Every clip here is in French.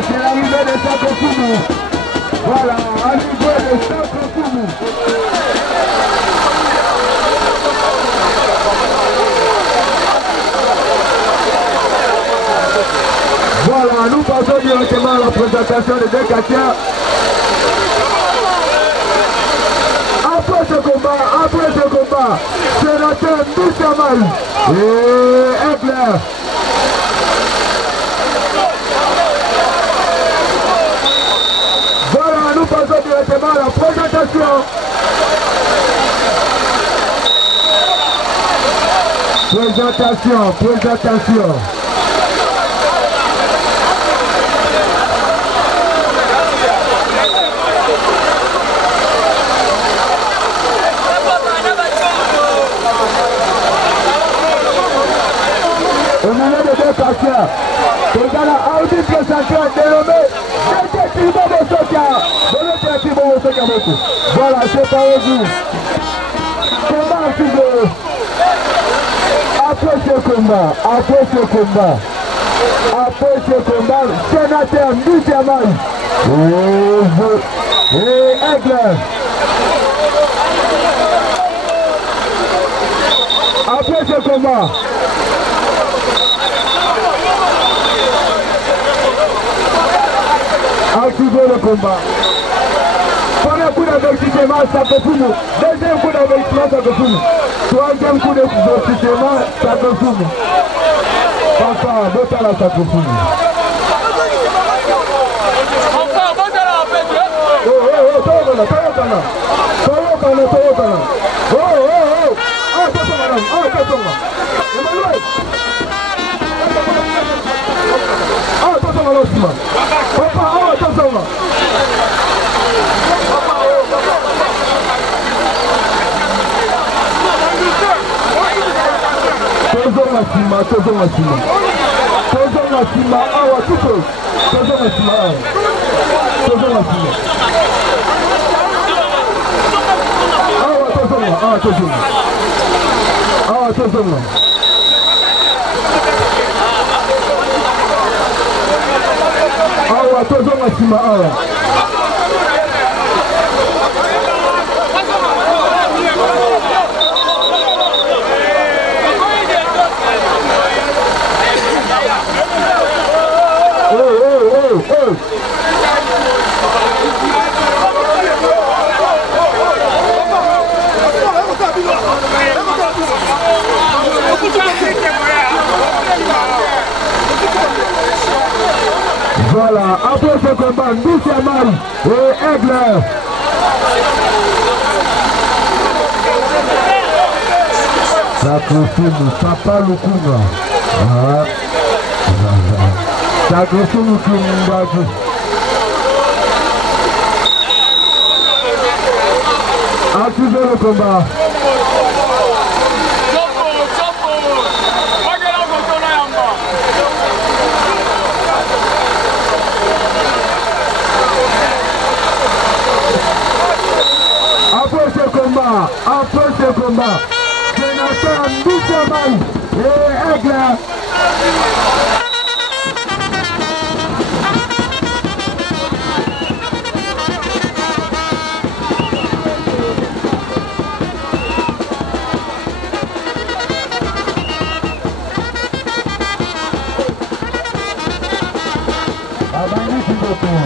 c'est l'arrivée de Sakofumu. Voilà, arrivée de Sakofumu. Voilà, nous passons directement à la présentation des deux quartiers. Après ce combat, sénateur Moussamal et Egler. Voilà, nous passons directement à la présentation. Présentation. Au milieu de deux quartiers, c'est dans la arbitre centrale dénommé voilà, c'est pas vous. Comment tu veux? Après ce combat, sénateur Moussamal et Egler. Après ce combat, activez le combat. Premier coup d'avertissement, Sakofumu. Deuxième coup d'avertissement, Sakofumu. Troisième coup d'avertissement, Sakofumu. Papa, bota la Sakofumu. Enfin, bota la paix. Toyokana. Attention, madame. Emmanuel. Attention, madame. Papa, attention. Voilà, après ce combat, Moussamal et Egler. Sakofumu, Papa Lukunga. Sakofumu Kumbatu. Activez le combat. Après ce combat, sénateur Moussamal et Egler.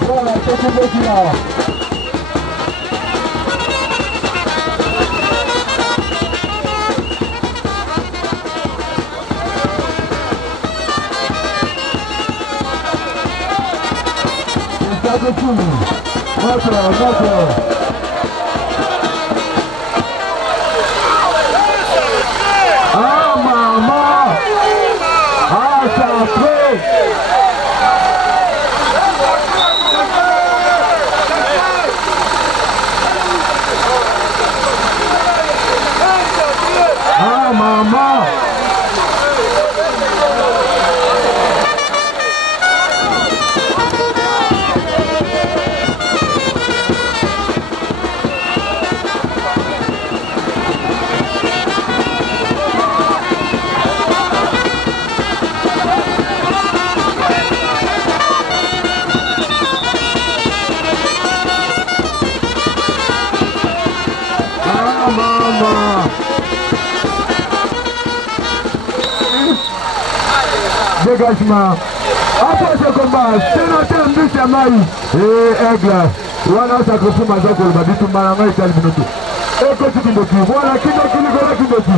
Voilà, c'est tout le là. Ah maman, ah ça fait. Ah maman. dégagement. Après ce combat, sénateur Mbissi Amaï et Aigle. Voilà, ça confirme Maza Kolba, dit tout malama et tel minuto. Et côté Kindoki, voilà, Kindoki, Nicolas Kindoki.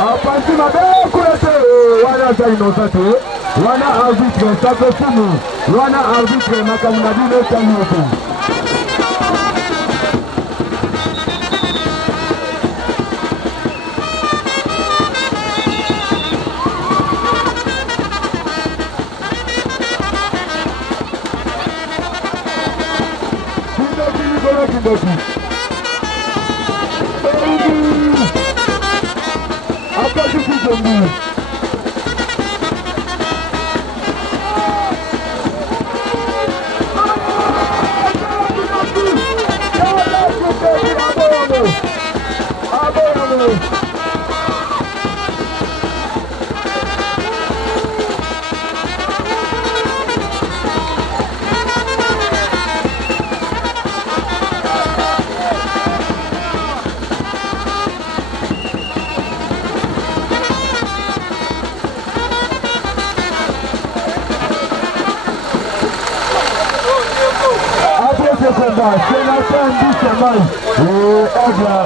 À partir de la wana za innocente, wana arbitre, ça fait fumu, wana arbitre, Makamadi ne s'allie pas. Kindoki. Après du coup, sénateur Mbissi Amaï et Aigle.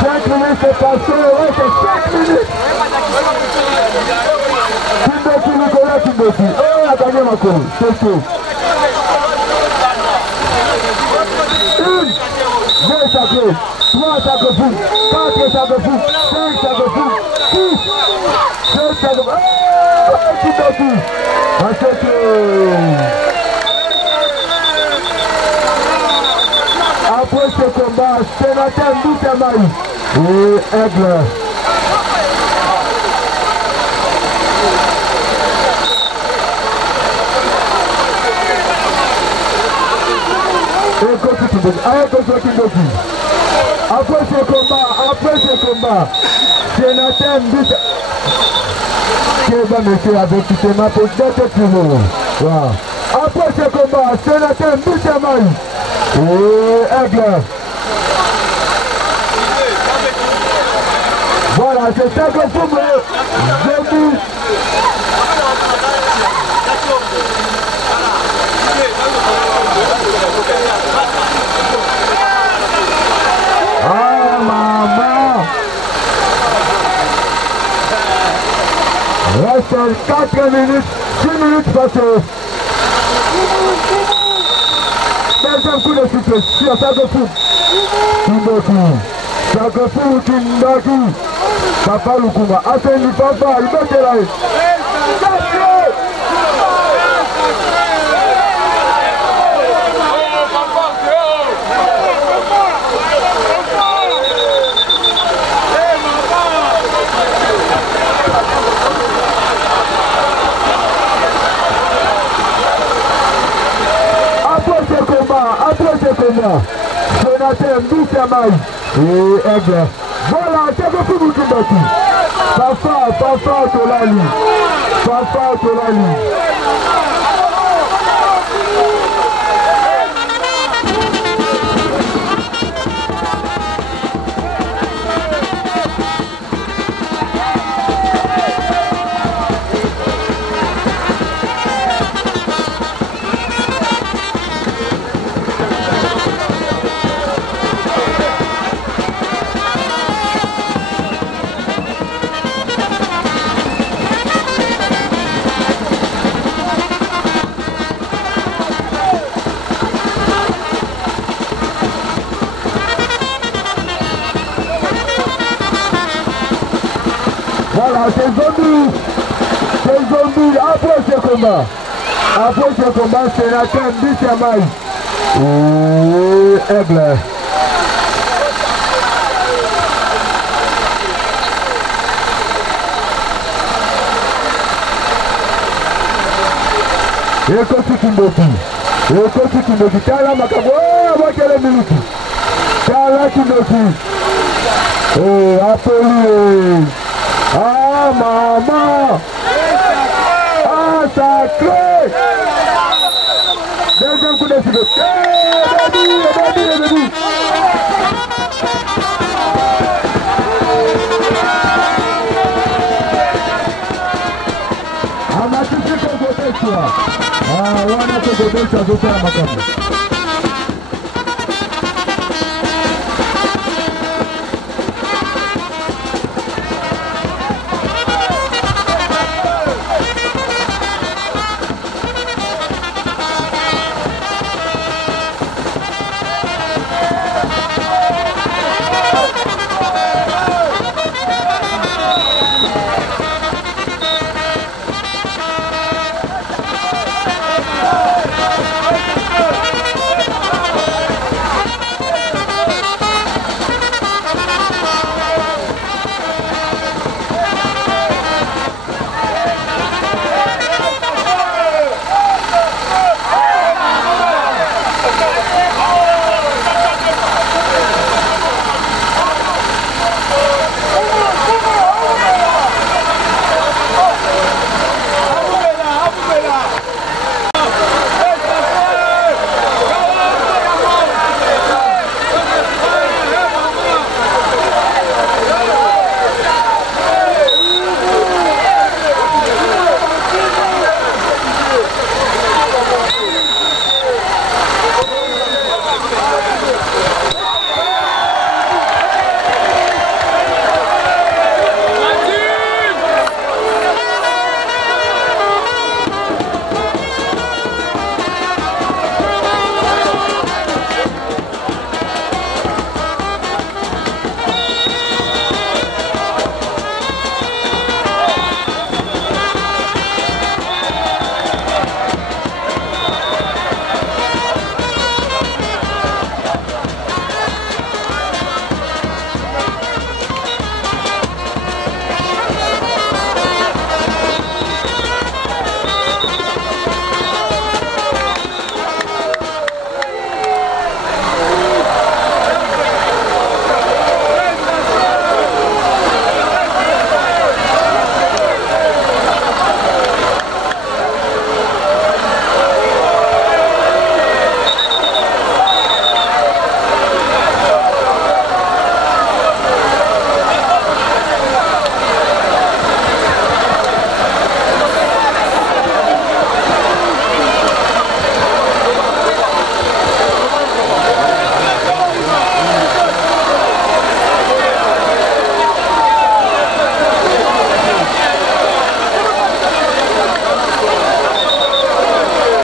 Cinq minutes c'est passé, ouais c'est 5 minutes. Kindoki, Nicolas Kindoki. Oh, il a gagné ma cour, c'est tout. 1, 2 sacrés, 3 sacrés fous, 4 sacrés fous, 5 sacrés fous, 6, 7 sacrés fous. Kindoki, après ce combat, sénateur Mbissi Amaï et Aigle. Après ce combat, sénateur Mbissi monsieur avec ma peut-être plus long. Voilà. Après ce combat, sénateur Mbissi Amaï et Aigle. Voilà, c'est ça que vous me dites. Ah maman. Reste 4 minutes, 6 minutes passées. Deuxième coup de sifflet sur Sagofu. Kindoki. Sagofu Kindoki. Papa Lukuma. Aseni Papa, il va te là. Sénateur Mbissi Amaï et Aigle. Voilà, c'est beaucoup de Kindoki. Papa Tolali. Papa Tolali. Voilà, c'est zombie, après ce combat, sénateur Mbissi Amaï et Aigle. Ekoti Kindoki, tala makabo, wakele minuti, tala Kindoki, appelé. Ah maman! Ah sacré! Wana kugodesha zote ya makamu.